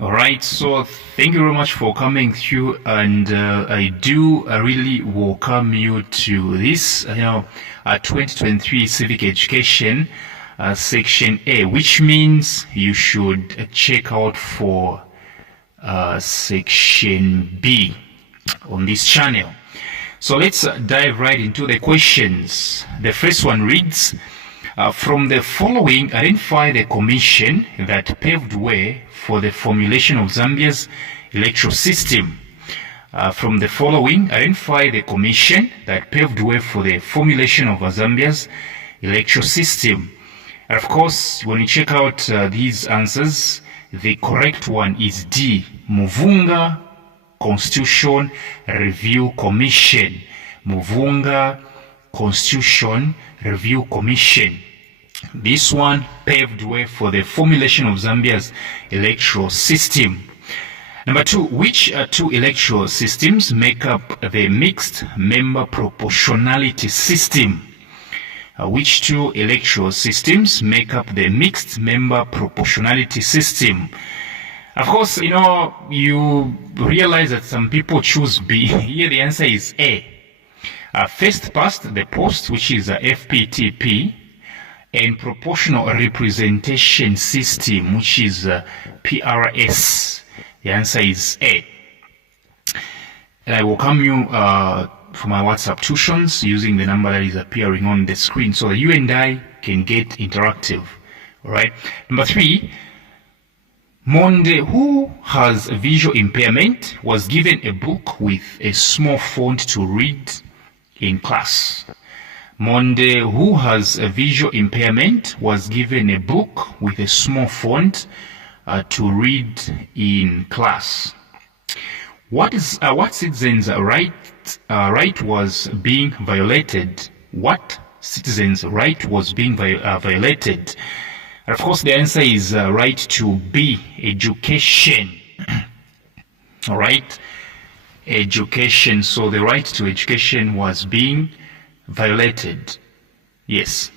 All right, so thank you very much for coming through, and I do really welcome you to this, 2023 Civic Education Section A, which means you should check out for Section B on this channel. So let's dive right into the questions. The first one reads, from the following, identify the commission that paved way for the formulation of Zambia's electoral system. From the following, identify the commission that paved way for the formulation of Zambia's electoral system. And of course, when you check out these answers, the correct one is D, Muvunga Constitution Review Commission. Muvunga Constitution Review Commission. This one paved way for the formulation of Zambia's electoral system. Number two, which two electoral systems make up the mixed member proportionality system? Which two electoral systems make up the mixed member proportionality system? Of course, you realize that some people choose B. Here the answer is A. First past the post, which is FPTP, and proportional representation system, which is PRS. The answer is A. And I welcome you for my WhatsApp tuitions using the number that is appearing on the screen so that you and I can get interactive. All right. Number three, Monde, who has a visual impairment, was given a book with a small font to read in class. Monde, who has a visual impairment, was given a book with a small font to read in class. What citizens' right was being violated? What citizens' right was being violated? And of course, the answer is right to B, education. All right, education. So the right to education was being violated. Yes.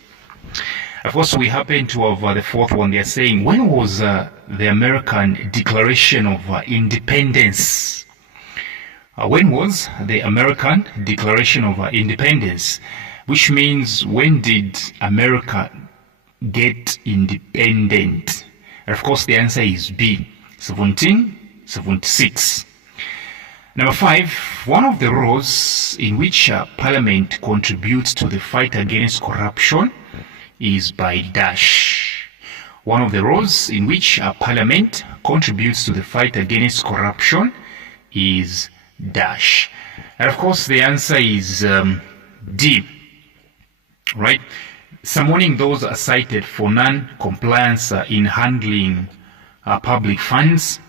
Of course, we happen to have the fourth one. They are saying, when was the American Declaration of Independence? When was the American Declaration of Independence? Which means, when did America get independent? And of course, the answer is B, 1776. Number five, one of the roles in which Parliament contributes to the fight against corruption is by dash. One of the roles in which Parliament contributes to the fight against corruption is dash. And of course, the answer is D. Right? Summoning those cited for non-compliance in handling public funds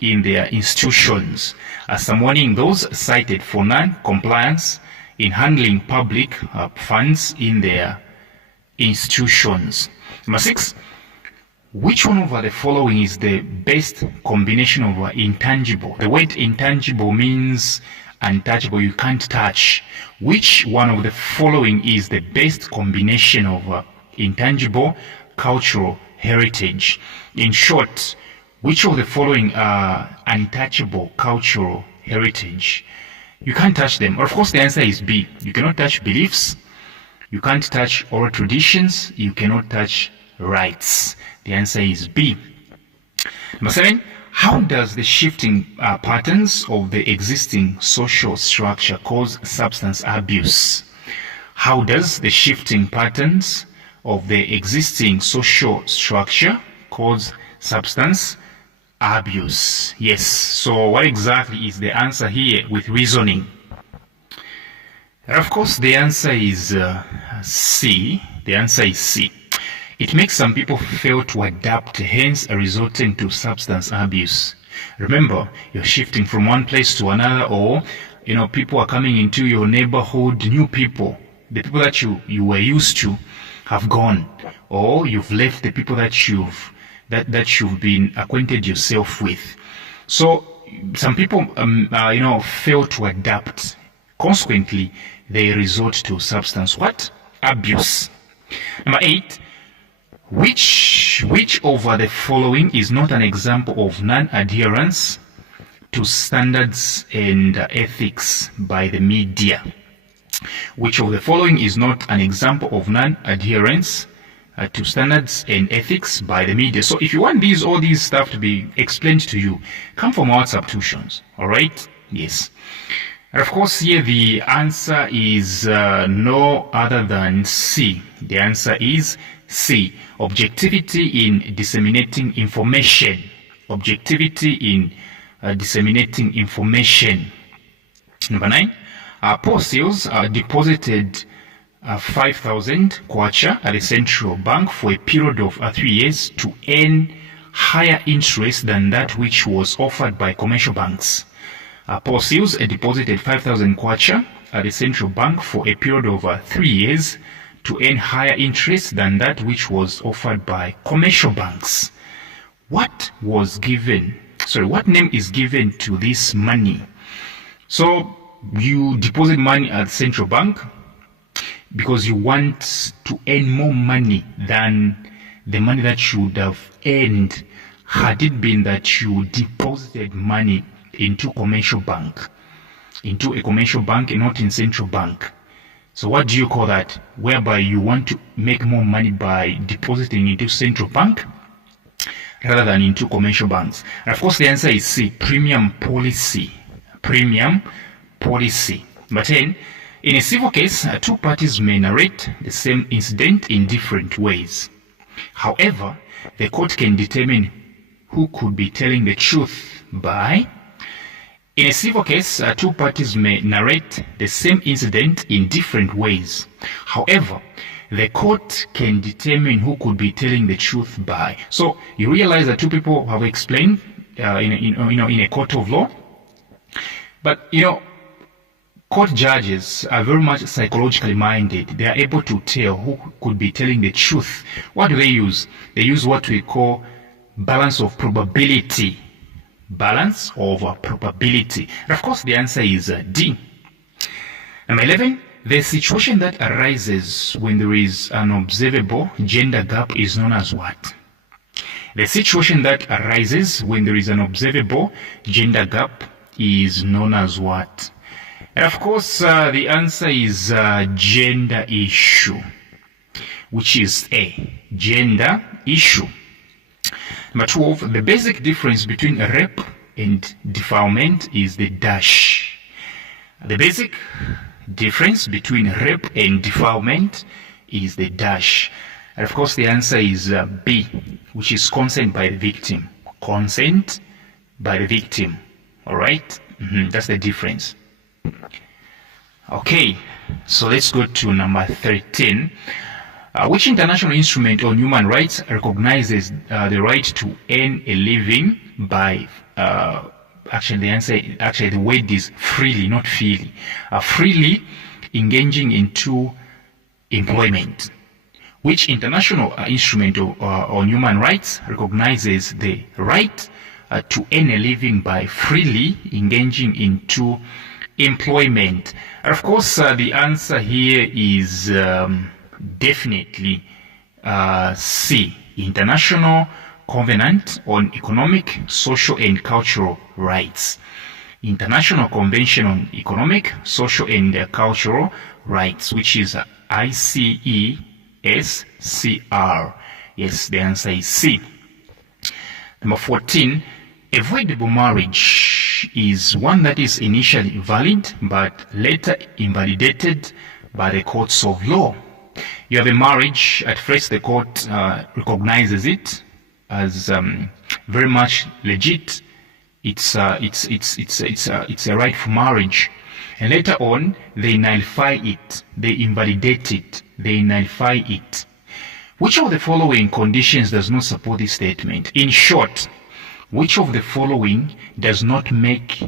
in their institutions. Summoning those cited for non-compliance in handling public funds in their institutions. Number six, which one of the following is the best combination of intangible? The word intangible means untouchable, you can't touch. Which one of the following is the best combination of intangible cultural heritage? In short, which of the following are untouchable cultural heritage? You can't touch them. Of course, the answer is B. You cannot touch beliefs. You can't touch oral traditions. You cannot touch rights. The answer is B. Number seven, how does the shifting patterns of the existing social structure cause substance abuse? How does the shifting patterns of the existing social structure cause substance abuse? Yes. So what exactly is the answer here with reasoning? And of course, the answer is C. The answer is C. It makes some people fail to adapt, hence resulting to substance abuse. Remember, you're shifting from one place to another, or people are coming into your neighborhood, new people. The people that you were used to have gone, or you've left the people that you've been acquainted yourself with. So some people fail to adapt. Consequently, they resort to substance abuse. Number 8, Which of the following is not an example of non-adherence to standards and ethics by the media? Which of the following is not an example of non-adherence to standards and ethics by the media? So if you want all these stuff to be explained to you, come from our WhatsApp tuitions. All right? Yes. And of course, here the answer is no other than C. The answer is C. Objectivity in disseminating information. Objectivity in disseminating information. Number 9. Paul Seals deposited 5,000 kwacha at the central bank for a period of 3 years to earn higher interest than that which was offered by commercial banks. Paul Seals deposited 5,000 kwacha at the central bank for a period of 3 years to earn higher interest than that which was offered by commercial banks. What name is given to this money? So you deposit money at central bank because you want to earn more money than the money that you would have earned had it been that you deposited money into a commercial bank and not in central bank. So what do you call that? Whereby you want to make more money by depositing into central bank rather than into commercial banks. And of course the answer is C, premium policy. Premium policy. Number 10, in a civil case, two parties may narrate the same incident in different ways. However, the court can determine who could be telling the truth by... In a civil case, two parties may narrate the same incident in different ways. However, the court can determine who could be telling the truth by. So you realize that two people have explained in a court of law, but court judges are very much psychologically minded. They are able to tell who could be telling the truth. What do they use? They use what we call balance of probability. Balance of probability. And of course, the answer is D. Number 11, the situation that arises when there is an observable gender gap is known as what? The situation that arises when there is an observable gender gap is known as what? And of course, the answer is gender issue, which is A, gender issue. Number 12, the basic difference between rape and defilement is the dash. The basic difference between rape and defilement is the dash. And of course, the answer is B, which is consent by the victim. Consent by the victim. All right? That's the difference. Okay, so let's go to number 13. Which international instrument on human rights recognizes the right to earn a living by, the word is freely, not freely, freely engaging into employment? Which international instrument on human rights recognizes the right to earn a living by freely engaging into employment? And of course, the answer here is definitely C, International Covenant on Economic, Social and Cultural Rights. International Convention on Economic, Social and Cultural Rights, which is ICESCR. Yes, the answer is C. Number 14, avoidable marriage is one that is initially valid but later invalidated by the courts of law. You have a marriage, at first the court recognizes it as very much legit. It's a right for marriage. And later on, they nullify it, they invalidate it, they nullify it. Which of the following conditions does not support this statement? In short, which of the following does not make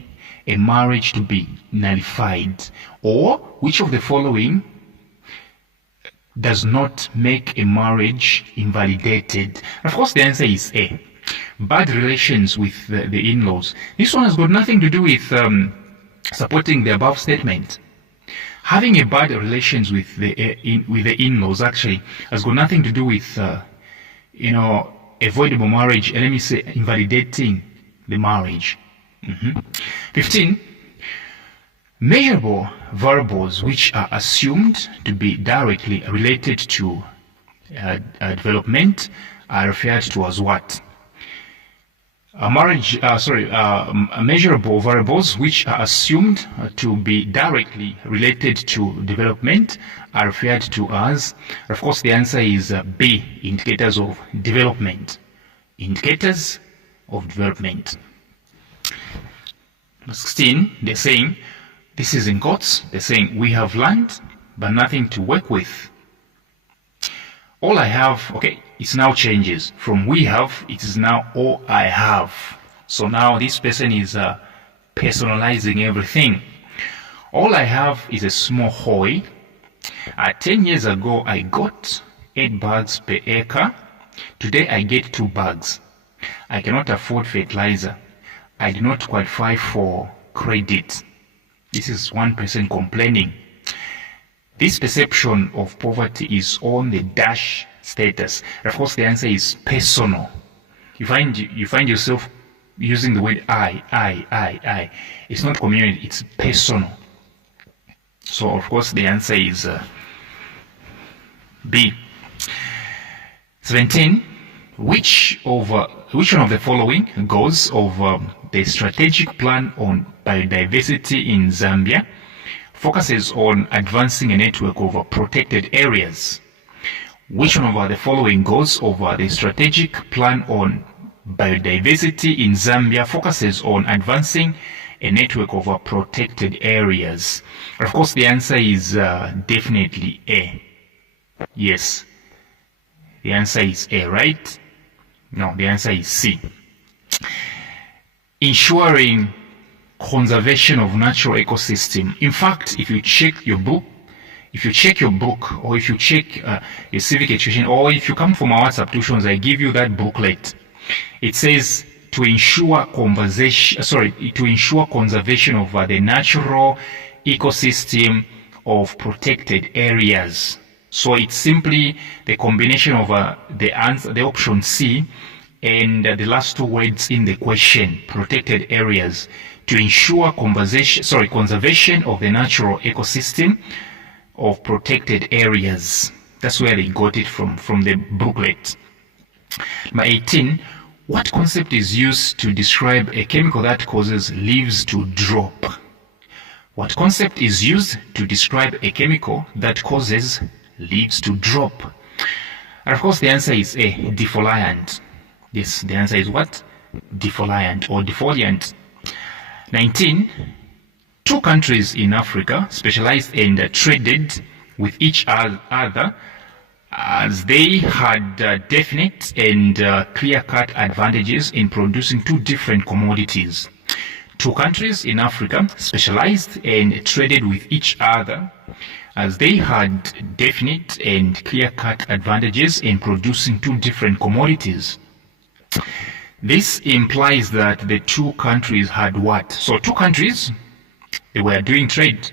a marriage to be nullified? Or which of the following does not make a marriage invalidated? Of course, the answer is A. Bad relations with the in-laws. This one has got nothing to do with supporting the above statement. Having a bad relations with the in-laws actually has got nothing to do with avoidable marriage, let me say invalidating the marriage. 15. Measurable variables which are assumed to be directly related to development are referred to as what? Measurable variables which are assumed to be directly related to development are referred to as, of course the answer is B, indicators of development. Indicators of development. 16, they're saying, this is in quotes, they're saying, we have land but nothing to work with. All I have, okay, it now changes. From we have, it is now all I have. So now this person is personalizing everything. All I have is a small hoe. 10 years ago, I got 8 bags per acre. Today, I get 2 bags. I cannot afford fertilizer. I do not qualify for credit. This is one person complaining. This perception of poverty is on the dash status. Of course, the answer is personal. You find yourself using the word I. It's not community, it's personal. So, of course, the answer is B. 17. Which one of the following goals of the strategic plan on biodiversity in Zambia focuses on advancing a network of protected areas? Which one of the following goals of the strategic plan on biodiversity in Zambia focuses on advancing a network of protected areas? Of course, the answer is definitely A. Yes. The answer is A, right? No, the answer is C. Ensuring conservation of natural ecosystem. In fact, if you check your book, or if you check your civic education, or if you come from our WhatsApp tuitions, I give you that booklet. It says to ensure conservation of the natural ecosystem of protected areas. So it's simply the combination of the option C and the last 2 words in the question, protected areas, to ensure conservation of the natural ecosystem of protected areas. That's where they got it from the booklet. Number 18, what concept is used to describe a chemical that causes leaves to drop? What concept is used to describe a chemical that causes leaves to drop? And of course, the answer is A, defoliant. Yes, the answer is what? Defoliant or defoliant. 19. 2 countries in Africa specialized and traded with each other as they had definite and clear-cut advantages in producing 2 different commodities. 2 countries in Africa specialized and traded with each other as they had definite and clear-cut advantages in producing 2 different commodities. This implies that the 2 countries had what? So 2 countries, they were doing trade,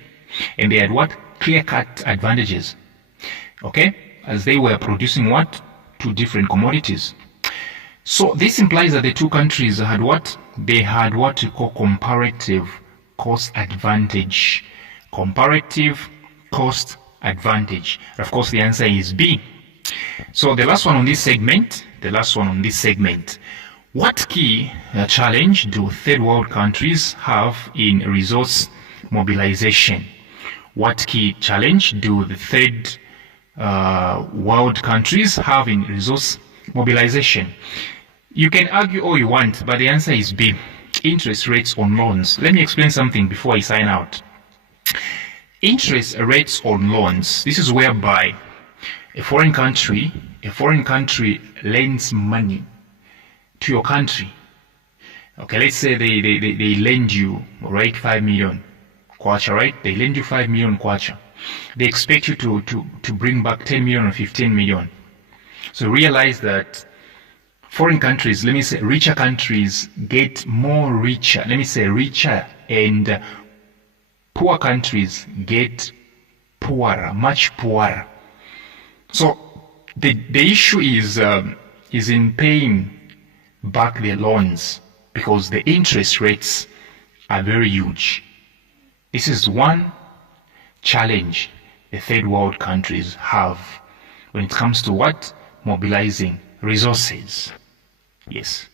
and they had what? Clear-cut advantages. Okay? As they were producing what? 2 different commodities. So this implies that the 2 countries had what? They had what we call comparative cost advantage. Comparative cost advantage. Of course, the answer is B. So the last one on this segment, what key challenge do third world countries have in resource mobilization? What key challenge do the third world countries have in resource mobilization? You can argue all you want, but the answer is B, interest rates on loans. Let me explain something before I sign out. Interest rates on loans, this is whereby a foreign country lends money to your country. Okay, let's say they lend you, right, 5 million kwacha, right? They lend you 5 million kwacha. They expect you to bring back 10 million or 15 million. So realize that foreign countries, let me say richer countries, get more richer. Let me say richer, and poor countries get poorer, much poorer. So the issue is is in paying back their loans because the interest rates are very huge. This is one challenge the third world countries have when it comes to what? Mobilizing resources. Yes.